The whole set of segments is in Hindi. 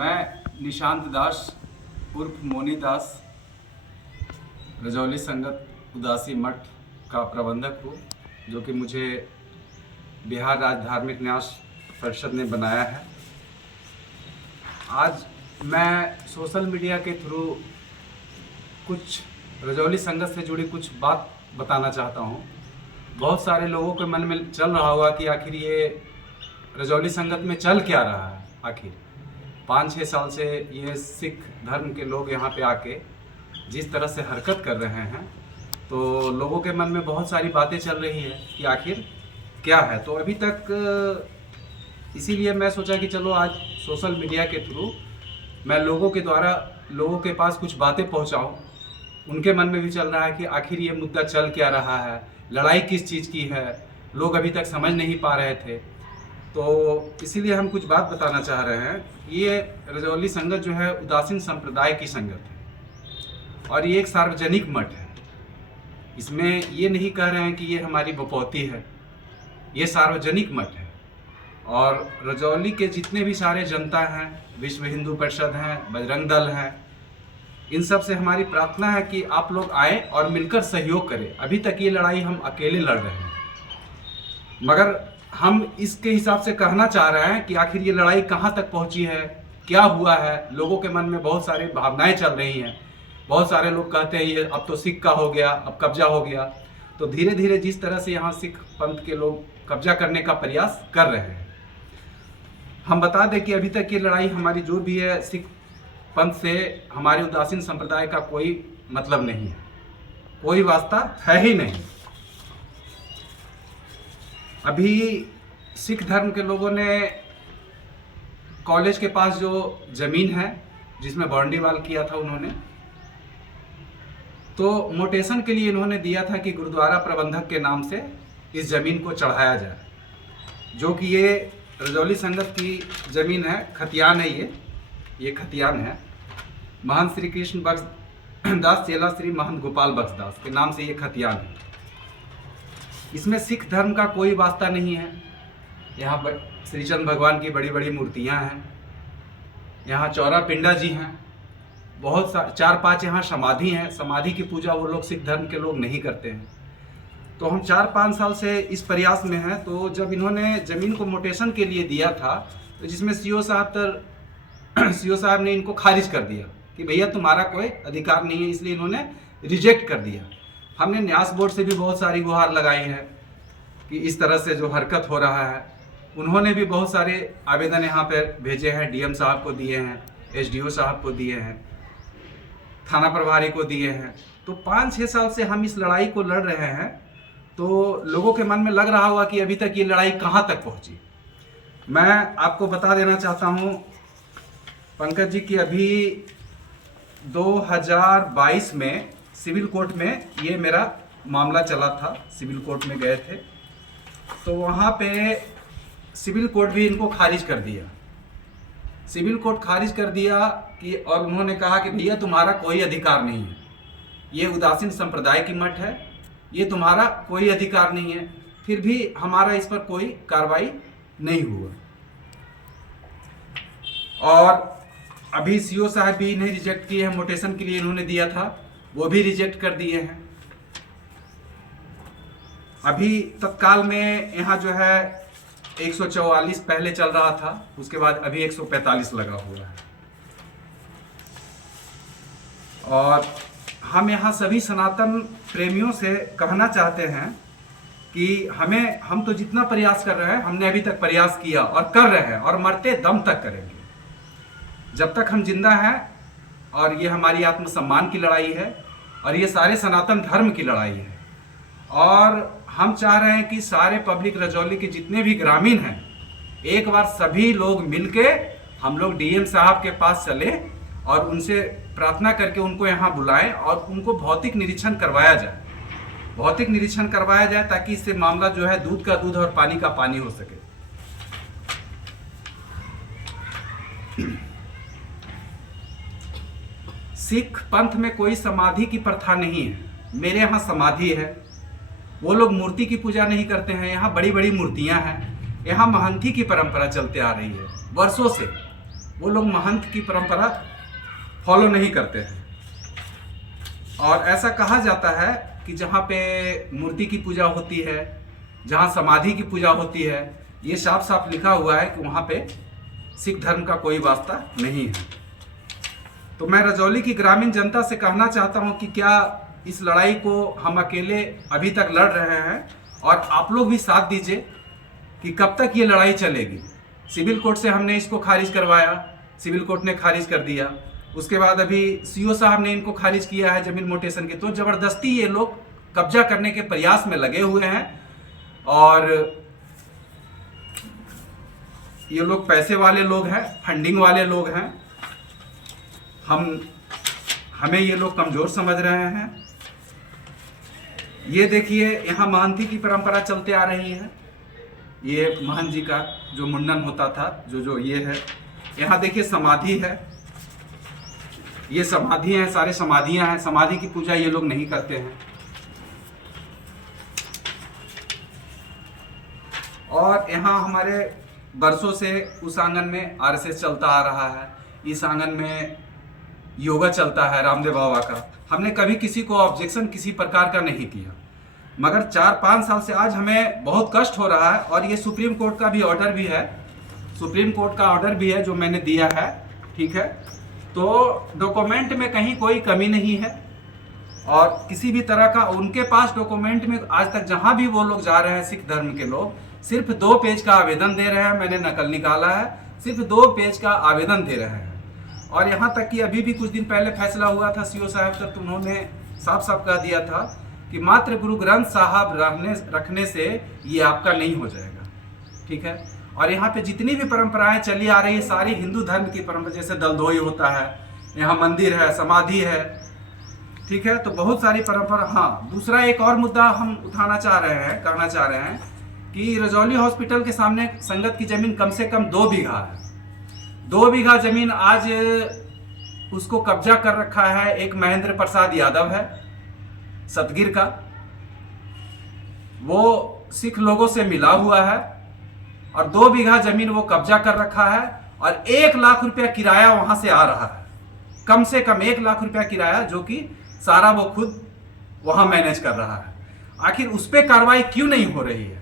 मैं निशांत दास उर्फ मोनी दास रजौली संगत उदासी मठ का प्रबंधक हूँ, जो कि मुझे बिहार राज्य धार्मिक न्यास परिषद ने बनाया है। आज मैं सोशल मीडिया के थ्रू कुछ रजौली संगत से जुड़ी कुछ बात बताना चाहता हूँ। बहुत सारे लोगों के मन में चल रहा होगा कि आखिर ये रजौली संगत में चल क्या रहा है। आखिर 5-6 साल से ये सिख धर्म के लोग यहाँ पे आके जिस तरह से हरकत कर रहे हैं, तो लोगों के मन में बहुत सारी बातें चल रही है कि आखिर क्या है। तो अभी तक इसीलिए मैं सोचा कि चलो आज सोशल मीडिया के थ्रू मैं लोगों के द्वारा लोगों के पास कुछ बातें पहुँचाऊँ। उनके मन में भी चल रहा है कि आखिर ये मुद्दा चल क्या रहा है, लड़ाई किस चीज़ की है, लोग अभी तक समझ नहीं पा रहे थे। तो इसीलिए हम कुछ बात बताना चाह रहे हैं। ये रजौली संगत जो है उदासीन संप्रदाय की संगत है और ये एक सार्वजनिक मठ है। इसमें ये नहीं कह रहे हैं कि ये हमारी बपौती है, ये सार्वजनिक मठ है। और रजौली के जितने भी सारे जनता हैं, विश्व हिंदू परिषद हैं, बजरंग दल हैं, इन सब से हमारी प्रार्थना है कि आप लोग आए और मिलकर सहयोग करें। अभी तक ये लड़ाई हम अकेले लड़ रहे हैं, मगर हम इसके हिसाब से कहना चाह रहे हैं कि आखिर ये लड़ाई कहाँ तक पहुँची है, क्या हुआ है। लोगों के मन में बहुत सारी भावनाएं चल रही हैं। बहुत सारे लोग कहते हैं ये अब तो सिख का हो गया, अब कब्जा हो गया। तो धीरे धीरे जिस तरह से यहाँ सिख पंथ के लोग कब्जा करने का प्रयास कर रहे हैं, हम बता दें कि अभी तक ये लड़ाई हमारी जो भी है सिख पंथ से हमारे उदासीन संप्रदाय का कोई मतलब नहीं है, कोई वास्ता है ही नहीं। अभी सिख धर्म के लोगों ने कॉलेज के पास जो ज़मीन है जिसमें बाउंड्री वाल किया था उन्होंने, तो मोटेशन के लिए इन्होंने दिया था कि गुरुद्वारा प्रबंधक के नाम से इस ज़मीन को चढ़ाया जाए, जो कि ये रजौली संगत की ज़मीन है। खतियान है, ये खतियान है। महंत श्री कृष्ण बख्श दास चेला श्री महंत गोपाल बख्श दास के नाम से ये खतियान है। इसमें सिख धर्म का कोई वास्ता नहीं है। यहाँ श्रीचंद भगवान की बड़ी बड़ी मूर्तियाँ हैं, यहाँ चौरा पिंडा जी हैं, बहुत 4-5 यहाँ समाधि हैं। समाधि की पूजा वो लोग सिख धर्म के लोग नहीं करते हैं। तो हम 4-5 साल से इस प्रयास में हैं। तो जब इन्होंने ज़मीन को मोटेशन के लिए दिया था, तो जिसमें सीओ साहब ने इनको खारिज कर दिया कि भैया तुम्हारा कोई अधिकार नहीं है, इसलिए इन्होंने रिजेक्ट कर दिया। हमने न्यास बोर्ड से भी बहुत सारी गुहार लगाई है कि इस तरह से जो हरकत हो रहा है। उन्होंने भी बहुत सारे आवेदन यहाँ पर भेजे हैं, डीएम साहब को दिए हैं, एसडीओ साहब को दिए हैं, थाना प्रभारी को दिए हैं। तो 5-6 साल से हम इस लड़ाई को लड़ रहे हैं। तो लोगों के मन में लग रहा होगा कि अभी तक ये लड़ाई कहाँ तक पहुँची। मैं आपको बता देना चाहता हूँ पंकज जी कि अभी 2022 में सिविल कोर्ट में ये मेरा मामला चला था। सिविल कोर्ट में गए थे, तो वहाँ पे सिविल कोर्ट भी इनको खारिज कर दिया। सिविल कोर्ट खारिज कर दिया कि, और उन्होंने कहा कि भैया तुम्हारा कोई अधिकार नहीं है, ये उदासीन संप्रदाय की मठ है, ये तुम्हारा कोई अधिकार नहीं है। फिर भी हमारा इस पर कोई कार्रवाई नहीं हुआ। और अभी सीओ साहब भी इन्हें रिजेक्ट किए हैं। मोटेशन के लिए इन्होंने दिया था, वो भी रिजेक्ट कर दिए हैं। अभी तत्काल में यहाँ जो है 144 पहले चल रहा था, उसके बाद अभी 145 लगा हुआ है। और हम यहाँ सभी सनातन प्रेमियों से कहना चाहते हैं कि हम तो जितना प्रयास कर रहे हैं, हमने अभी तक प्रयास किया और कर रहे हैं और मरते दम तक करेंगे जब तक हम जिंदा हैं। और ये हमारी आत्मसम्मान की लड़ाई है और ये सारे सनातन धर्म की लड़ाई है। और हम चाह रहे हैं कि सारे पब्लिक रजौली के जितने भी ग्रामीण हैं, एक बार सभी लोग मिलके हम लोग डीएम साहब के पास चले और उनसे प्रार्थना करके उनको यहाँ बुलाएं और उनको भौतिक निरीक्षण करवाया जाए। भौतिक निरीक्षण करवाया जाए ताकि इससे मामला जो है दूध का दूध और पानी का पानी हो सके। सिख पंथ में कोई समाधि की प्रथा नहीं है। मेरे यहाँ समाधि है। वो लोग मूर्ति की पूजा नहीं करते हैं। यहाँ बड़ी बड़ी मूर्तियाँ हैं। यहाँ महंती की परंपरा चलते आ रही है वर्षों से। वो लोग महंत की परंपरा फॉलो नहीं करते हैं। और ऐसा कहा जाता है कि जहाँ पे मूर्ति की पूजा होती है, जहाँ समाधि की पूजा होती है, ये साफ साफ लिखा हुआ है कि वहाँ पे सिख धर्म का कोई वास्ता नहीं है। तो मैं रजौली की ग्रामीण जनता से कहना चाहता हूँ कि क्या इस लड़ाई को हम अकेले अभी तक लड़ रहे हैं, और आप लोग भी साथ दीजिए कि कब तक ये लड़ाई चलेगी। सिविल कोर्ट से हमने इसको खारिज करवाया, सिविल कोर्ट ने खारिज कर दिया। उसके बाद अभी सीओ साहब ने इनको खारिज किया है जमीन मोटेशन के। तो जबरदस्ती ये लोग कब्जा करने के प्रयास में लगे हुए हैं, और ये लोग पैसे वाले लोग हैं, फंडिंग वाले लोग हैं। हमें ये लोग कमजोर समझ रहे हैं। ये देखिए, यहाँ महंती की परंपरा चलते आ रही है। ये महंत जी का जो मुंडन होता था, जो ये है, यहाँ देखिए समाधि है, ये समाधि है, सारे समाधियां हैं। समाधि की पूजा ये लोग नहीं करते हैं। और यहाँ हमारे बरसों से उस आंगन में आरएसएस चलता आ रहा है, इस आंगन में योगा चलता है रामदेव बाबा का। हमने कभी किसी को ऑब्जेक्शन किसी प्रकार का नहीं किया, मगर 4-5 साल से आज हमें बहुत कष्ट हो रहा है। और ये सुप्रीम कोर्ट का भी ऑर्डर भी है, सुप्रीम कोर्ट का ऑर्डर भी है जो मैंने दिया है, ठीक है। तो डॉक्यूमेंट में कहीं कोई कमी नहीं है, और किसी भी तरह का उनके पास डॉक्यूमेंट में आज तक जहां भी वो लोग जा रहे हैं, सिख धर्म के लोग सिर्फ 2 पेज का आवेदन दे रहे हैं। मैंने नकल निकाला है, सिर्फ 2 पेज का आवेदन दे रहे हैं। और यहाँ तक कि अभी भी कुछ दिन पहले फैसला हुआ था सीओ साहब का, तो उन्होंने साफ साफ कह दिया था कि मात्र गुरु ग्रंथ साहब रखने से ये आपका नहीं हो जाएगा, ठीक है। और यहाँ पे जितनी भी परंपराएं चली आ रही है, सारी हिंदू धर्म की परंपरा, जैसे दलदोई होता है, यहाँ मंदिर है, समाधि है, ठीक है। तो बहुत सारी परंपरा। हाँ, दूसरा एक और मुद्दा हम उठाना चाह रहे हैं, करना चाह रहे हैं कि रजौली हॉस्पिटल के सामने संगत की जमीन कम से कम 2 बीघा है। 2 बीघा जमीन आज उसको कब्जा कर रखा है एक महेंद्र प्रसाद यादव है, सतगिर का। वो सिख लोगों से मिला हुआ है, और 2 बीघा जमीन वो कब्जा कर रखा है, और 1 लाख रुपया किराया वहां से आ रहा है, कम से कम 1 लाख रुपया किराया, जो कि सारा वो खुद वहां मैनेज कर रहा है। आखिर उस पर कार्रवाई क्यों नहीं हो रही है?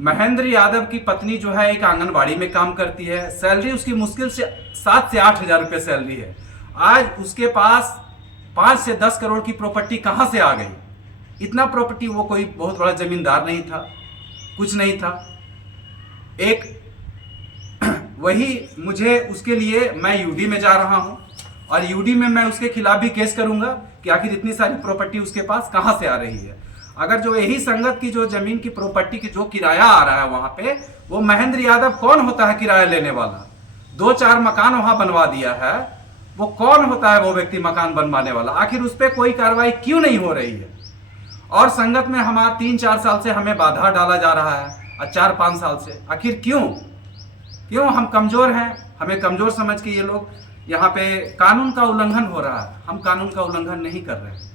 महेंद्र यादव की पत्नी जो है एक आंगनबाड़ी में काम करती है, सैलरी उसकी मुश्किल से 7 से 8 हजार रुपये सैलरी है। आज उसके पास 5 से 10 करोड़ की प्रॉपर्टी कहां से आ गई? इतना प्रॉपर्टी, वो कोई बहुत बड़ा जमींदार नहीं था, कुछ नहीं था। एक वही मुझे उसके लिए, मैं यूडी में जा रहा हूं, और यूडी में मैं उसके खिलाफ भी केस करूंगा कि आखिर इतनी सारी प्रॉपर्टी उसके पास कहां से आ रही है। अगर जो यही संगत की जो जमीन की प्रॉपर्टी की जो किराया आ रहा है वहां पे, वो महेंद्र यादव कौन होता है किराया लेने वाला? 2-4 मकान वहां बनवा दिया है, वो कौन होता है वो व्यक्ति मकान बनवाने वाला? आखिर उस पर कोई कार्रवाई क्यों नहीं हो रही है? और संगत में हमारा 3-4 साल से हमें बाधा डाला जा रहा है, और 4-5 साल से आखिर क्यों हम कमजोर हैं? हमें कमजोर समझ के ये लोग यहाँ पे कानून का उल्लंघन हो रहा है। हम कानून का उल्लंघन नहीं कर रहे हैं,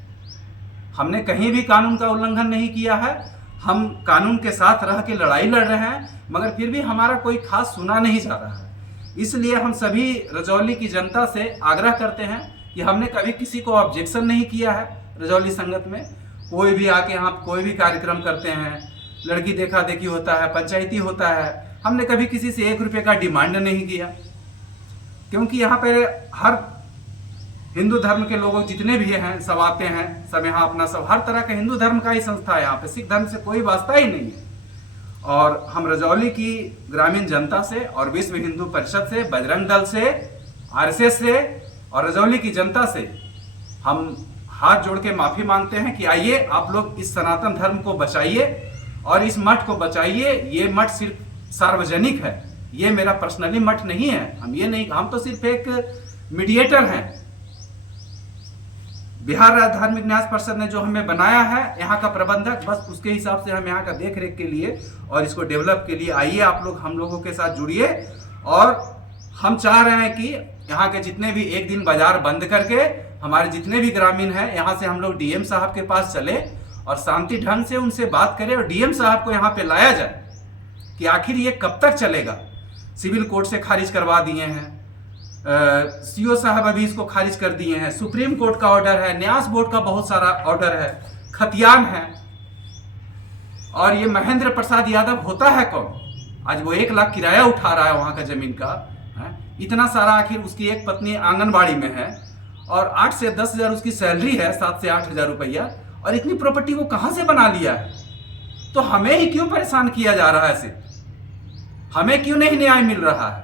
हमने कहीं भी कानून का उल्लंघन नहीं किया है। हम कानून के साथ रह के लड़ाई लड़ रहे हैं, मगर फिर भी हमारा कोई खास सुना नहीं जा रहा है। इसलिए हम सभी रजौली की जनता से आग्रह करते हैं कि हमने कभी किसी को ऑब्जेक्शन नहीं किया है। रजौली संगत में कोई भी आके यहाँ कोई भी कार्यक्रम करते हैं, लड़की देखा देखी होता है, पंचायती होता है, हमने कभी किसी से 1 रुपये का डिमांड नहीं किया, क्योंकि यहाँ पे हर हिंदू धर्म के लोग जितने भी हैं सब आते हैं, सब यहाँ अपना सब हर तरह का हिंदू धर्म का ही संस्था है यहाँ पे, सिख धर्म से कोई वास्ता ही नहीं है। और हम रजौली की ग्रामीण जनता से और विश्व हिंदू परिषद से, बजरंग दल से, आरएसएस से और रजौली की जनता से हम हाथ जोड़ के माफी मांगते हैं कि आइए आप लोग इस सनातन धर्म को बचाइए और इस मठ को बचाइए। ये मठ सिर्फ सार्वजनिक है, ये मेरा पर्सनली मठ नहीं है। हम तो सिर्फ एक मीडिएटर हैं। बिहार राज्य धार्मिक न्यास परिषद ने जो हमें बनाया है यहाँ का प्रबंधक, बस उसके हिसाब से हम यहाँ का देख रेख के लिए और इसको डेवलप के लिए आइए आप लोग हम लोगों के साथ जुड़िए। और हम चाह रहे हैं कि यहाँ के जितने भी एक दिन बाजार बंद करके हमारे जितने भी ग्रामीण हैं यहाँ से हम लोग डीएम साहब के पास चले और शांति ढंग से उनसे बात करें और डीएम साहब को यहाँ पे लाया जाए कि आखिर ये कब तक चलेगा। सिविल कोर्ट से खारिज करवा दिए हैं। सीओ साहब अभी इसको खारिज कर दिए हैं। सुप्रीम कोर्ट का ऑर्डर है, न्यास बोर्ड का बहुत सारा ऑर्डर है, खतियान है। और ये महेंद्र प्रसाद यादव होता है कौन? आज वो 1 लाख किराया उठा रहा है वहां का जमीन का, है? इतना सारा, आखिर उसकी एक पत्नी आंगनबाड़ी में है और 8 से 10 हज़ार उसकी सैलरी है, 7 से 8 हज़ार रुपया, और इतनी प्रॉपर्टी वो कहां से बना लिया है? तो हमें ही क्यों परेशान किया जा रहा है? सिर्फ हमें क्यों नहीं न्याय मिल रहा है?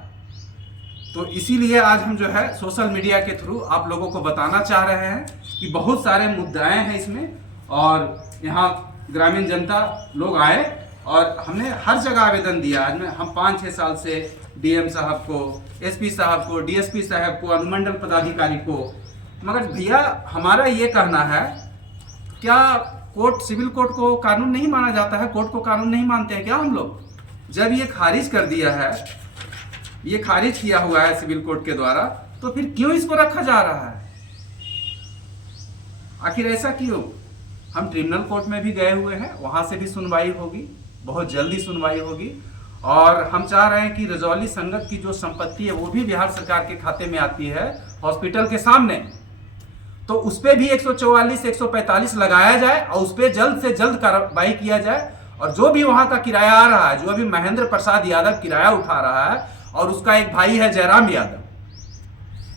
तो इसीलिए आज हम जो है सोशल मीडिया के थ्रू आप लोगों को बताना चाह रहे हैं कि बहुत सारे मुद्दाएं हैं इसमें, और यहाँ ग्रामीण जनता लोग आए और हमने हर जगह आवेदन दिया। आज में हम 5-6 साल से डीएम साहब को, एसपी साहब को, डीएसपी साहब को, अनुमंडल पदाधिकारी को, मगर भैया हमारा ये कहना है, क्या कोर्ट, सिविल कोर्ट को कानून नहीं माना जाता है? कोर्ट को कानून नहीं मानते हैं क्या हम लोग? जब ये खारिज कर दिया है, ये खारिज किया हुआ है सिविल कोर्ट के द्वारा, तो फिर क्यों इसको रखा जा रहा है? आखिर ऐसा क्यों? हम ट्रिब्यूनल कोर्ट में भी गए हुए हैं, वहां से भी सुनवाई होगी, बहुत जल्दी सुनवाई होगी। और हम चाह रहे हैं कि रजौली संगत की जो संपत्ति है वो भी बिहार सरकार के खाते में आती है हॉस्पिटल के सामने, तो उस पर भी 144, 145 लगाया जाए और उस पर जल्द से जल्द कार्रवाई किया जाए। और जो भी वहां का किराया आ रहा है, जो अभी महेंद्र प्रसाद यादव किराया उठा रहा है, और उसका एक भाई है जयराम यादव,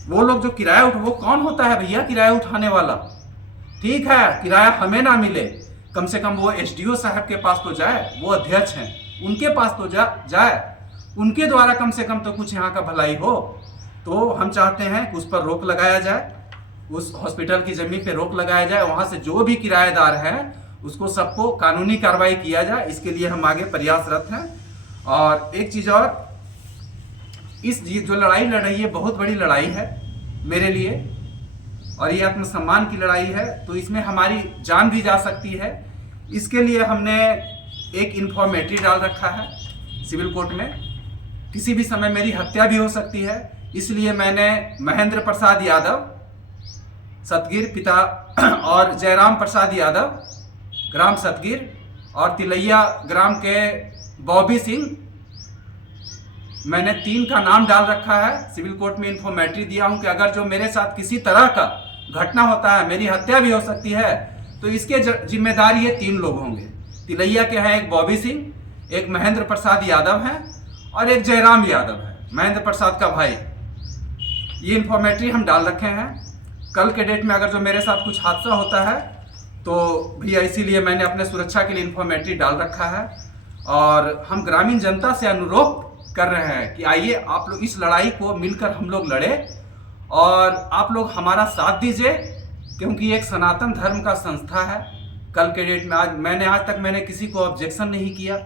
वो लोग जो किराया वो कौन होता है भैया किराया उठाने वाला? ठीक है, किराया हमें ना मिले, कम से कम वो एसडीओ साहब के पास तो जाए, वो अध्यक्ष हैं, उनके पास तो जाए, उनके द्वारा कम से कम तो कुछ यहाँ का भलाई हो। तो हम चाहते हैं कि उस पर रोक लगाया जाए, उस हॉस्पिटल की जमीन पे रोक लगाया जाए, वहां से जो भी किराएदार हैं उसको सबको कानूनी कार्रवाई किया जाए। इसके लिए हम आगे प्रयासरत हैं। और एक चीज और, इस जो लड़ाई लड़ रही है बहुत बड़ी लड़ाई है मेरे लिए, और ये आत्मसम्मान की लड़ाई है, तो इसमें हमारी जान भी जा सकती है। इसके लिए हमने एक इन्फॉर्मेटरी डाल रखा है सिविल कोर्ट में, किसी भी समय मेरी हत्या भी हो सकती है, इसलिए मैंने महेंद्र प्रसाद यादव सतगिर पिता और जयराम प्रसाद यादव ग्राम सतगिर और तिलैया ग्राम के बॉबी सिंह, मैंने 3 का नाम डाल रखा है। सिविल कोर्ट में इन्फॉर्मेटरी दिया हूं कि अगर जो मेरे साथ किसी तरह का घटना होता है, मेरी हत्या भी हो सकती है, तो इसके जिम्मेदार ये 3 लोग होंगे। तिलैया के हैं एक बॉबी सिंह, एक महेंद्र प्रसाद यादव है और एक जयराम यादव है, महेंद्र प्रसाद का भाई। ये इन्फॉर्मेटरी हम डाल रखे हैं। कल के डेट में अगर जो मेरे साथ कुछ हादसा होता है तो भैया इसीलिए मैंने अपने सुरक्षा के लिए इन्फॉर्मेटरी डाल रखा है। और हम ग्रामीण जनता से अनुरोध कर रहे हैं कि आइए आप लोग इस लड़ाई को मिलकर हम लोग लड़े और आप लोग हमारा साथ दीजिए, क्योंकि एक सनातन धर्म का संस्था है। कल के डेट में आज तक मैंने किसी को ऑब्जेक्शन नहीं किया।